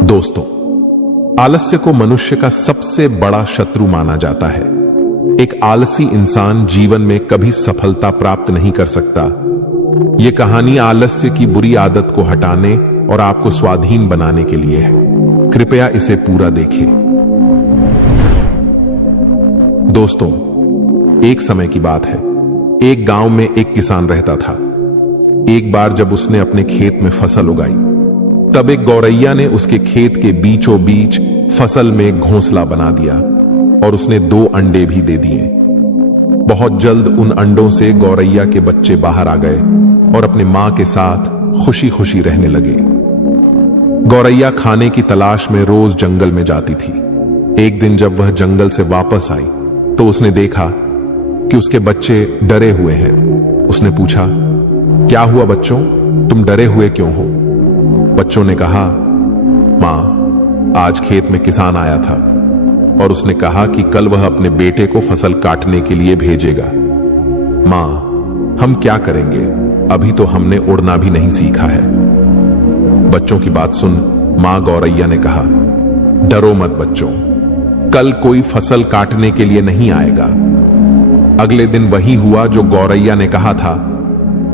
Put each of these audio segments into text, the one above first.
दोस्तों, आलस्य को मनुष्य का सबसे बड़ा शत्रु माना जाता है। एक आलसी इंसान जीवन में कभी सफलता प्राप्त नहीं कर सकता। यह कहानी आलस्य की बुरी आदत को हटाने और आपको स्वाधीन बनाने के लिए है। कृपया इसे पूरा देखें। दोस्तों, एक समय की बात है। एक गांव में एक किसान रहता था। एक बार जब उसने अपने खेत में फसल उगाई, तब एक गौरैया ने उसके खेत के बीचों बीच फसल में घोंसला बना दिया और उसने 2 अंडे भी दे दिए। बहुत जल्द उन अंडों से गौरैया के बच्चे बाहर आ गए और अपने मां के साथ खुशी खुशी रहने लगे। गौरैया खाने की तलाश में रोज जंगल में जाती थी। एक दिन जब वह जंगल से वापस आई तो उसने देखा कि उसके बच्चे डरे हुए हैं। उसने पूछा, क्या हुआ बच्चों, तुम डरे हुए क्यों हो? बच्चों ने कहा, मां, आज खेत में किसान आया था और उसने कहा कि कल वह अपने बेटे को फसल काटने के लिए भेजेगा। मां, हम क्या करेंगे? अभी तो हमने उड़ना भी नहीं सीखा है। बच्चों की बात सुन मां गौरैया ने कहा, डरो मत बच्चों, कल कोई फसल काटने के लिए नहीं आएगा। अगले दिन वही हुआ जो गौरैया ने कहा था।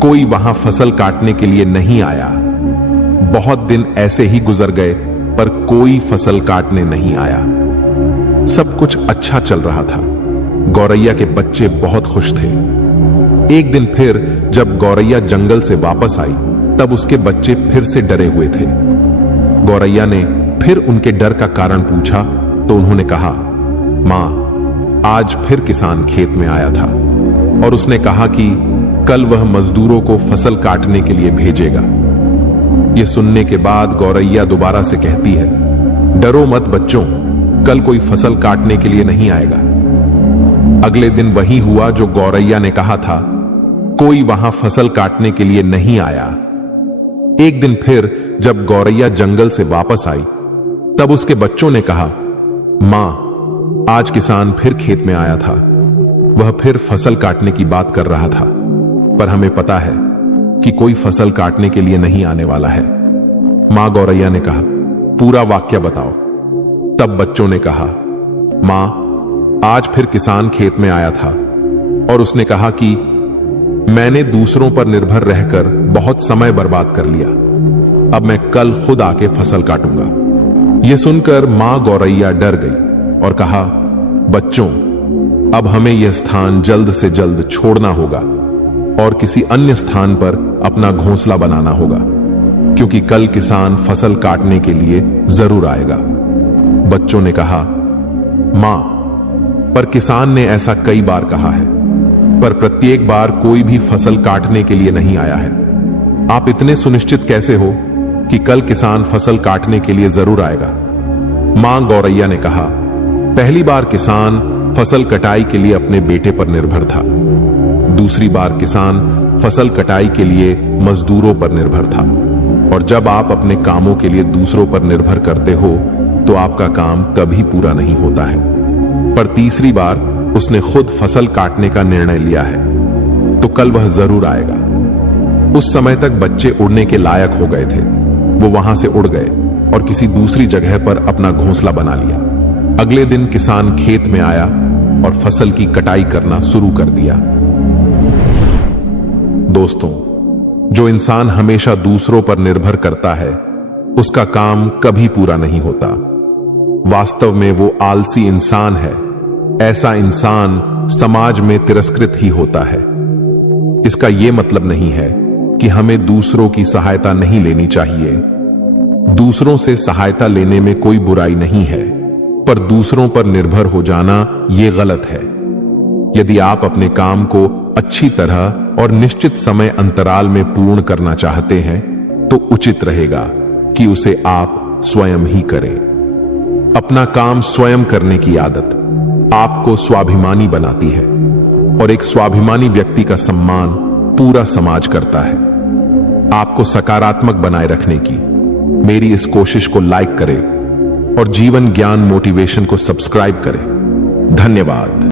कोई वहां फसल काटने के लिए नहीं आया। बहुत दिन ऐसे ही गुजर गए पर कोई फसल काटने नहीं आया। सब कुछ अच्छा चल रहा था। गौरैया के बच्चे बहुत खुश थे। एक दिन फिर जब गौरैया जंगल से वापस आई तब उसके बच्चे फिर से डरे हुए थे। गौरैया ने फिर उनके डर का कारण पूछा तो उन्होंने कहा, मां, आज फिर किसान खेत में आया था और उसने कहा कि कल वह मजदूरों को फसल काटने के लिए भेजेगा। यह सुनने के बाद गौरैया दोबारा से कहती है, डरो मत बच्चों, कल कोई फसल काटने के लिए नहीं आएगा। अगले दिन वही हुआ जो गौरैया ने कहा था। कोई वहां फसल काटने के लिए नहीं आया। एक दिन फिर जब गौरैया जंगल से वापस आई तब उसके बच्चों ने कहा, मां, आज किसान फिर खेत में आया था। वह फिर फसल काटने की बात कर रहा था, पर हमें पता है कि कोई फसल काटने के लिए नहीं आने वाला है। मां गौरैया ने कहा, पूरा वाक्य बताओ। तब बच्चों ने कहा, मां, आज फिर किसान खेत में आया था और उसने कहा कि मैंने दूसरों पर निर्भर रहकर बहुत समय बर्बाद कर लिया। अब मैं कल खुद आके फसल काटूंगा। यह सुनकर मां गौरैया डर गई और कहा, बच्चों, अब हमें यह स्थान जल्द से जल्द छोड़ना होगा और किसी अन्य स्थान पर अपना घोंसला बनाना होगा, क्योंकि कल किसान फसल काटने के लिए जरूर आएगा। बच्चों ने कहा, मां, पर किसान ने ऐसा कई बार कहा है, पर प्रत्येक बार कोई भी फसल काटने के लिए नहीं आया है। आप इतने सुनिश्चित कैसे हो कि कल किसान फसल काटने के लिए जरूर आएगा? मां गौरैया ने कहा, पहली बार किसान फसल कटाई के लिए अपने बेटे पर निर्भर था। दूसरी बार किसान फसल कटाई के लिए मजदूरों पर निर्भर था। और जब आप अपने कामों के लिए दूसरों पर निर्भर करते हो तो आपका काम कभी पूरा नहीं होता है। पर तीसरी बार उसने खुद फसल काटने का निर्णय लिया है, तो कल वह जरूर आएगा। उस समय तक बच्चे उड़ने के लायक हो गए थे। वो वहां से उड़ गए और किसी दूसरी जगह पर अपना घोंसला बना लिया। अगले दिन किसान खेत में आया और फसल की कटाई करना शुरू कर दिया। दोस्तों, जो इंसान हमेशा दूसरों पर निर्भर करता है उसका काम कभी पूरा नहीं होता। वास्तव में वो आलसी इंसान है। ऐसा इंसान समाज में तिरस्कृत ही होता है। इसका यह मतलब नहीं है कि हमें दूसरों की सहायता नहीं लेनी चाहिए। दूसरों से सहायता लेने में कोई बुराई नहीं है, पर दूसरों पर निर्भर हो जाना यह गलत है। यदि आप अपने काम को अच्छी तरह और निश्चित समय अंतराल में पूर्ण करना चाहते हैं तो उचित रहेगा कि उसे आप स्वयं ही करें। अपना काम स्वयं करने की आदत आपको स्वाभिमानी बनाती है और एक स्वाभिमानी व्यक्ति का सम्मान पूरा समाज करता है। आपको सकारात्मक बनाए रखने की मेरी इस कोशिश को लाइक करें और जीवन ज्ञान मोटिवेशन को सब्सक्राइब करें। धन्यवाद।